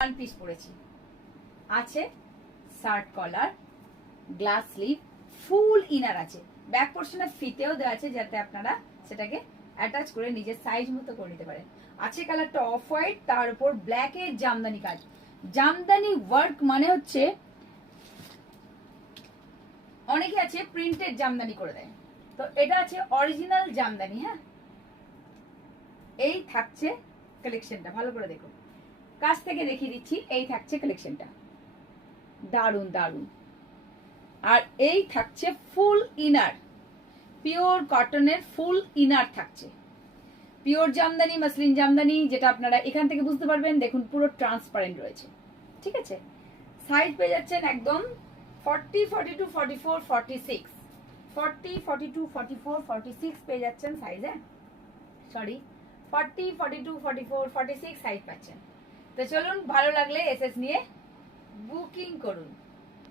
One piece পরেছি, আছে shirt কলার, glass sleeve, ফুল inner আছে, ব্যাক পোর্শনে ফিতেও দেওয়া আছে যাতে আপনারা সেটাকে অ্যাটাচ করে নিজের সাইজ মতো করে নিতে পারেন। আছে কালারটা অফ হোয়াইট, তার উপর ব্ল্যাকের জামদানি কাজ। জামদানি ওয়ার্ক মানে হচ্ছে অনেকে আছে প্রিন্টেড জামদানি করে দেয়, তো এটা আছে অরিজিনাল জামদানি। হ্যাঁ, এই থাকছে কালেকশনটা, ভালো করে দেখুন, কাছ থেকে দেখিয়ে দিচ্ছি। এই থাকছে কালেকশনটা, দারুন দারুন। আর এই থাকছে ফুল ইনার, পিওর কটনের ফুল ইনার থাকছে, পিওর জামদানি, মাসলিন জামদানি, যেটা আপনারা এখান থেকে বুঝতে পারবেন। দেখুন পুরো ট্রান্সপারেন্ট রয়েছে, ঠিক আছে। সাইজ পেয়ে যাচ্ছেন একদম 40, 42, 44, 46, 40, 42, 44, 46 পেয়ে যাচ্ছেন সাইজ। হ্যাঁ, সরি, 40, 42, 44, 46 সাইজ পাচ্ছেন। তো চলুন, ভালো লাগলে এসএস নিয়ে বুকিং করুন।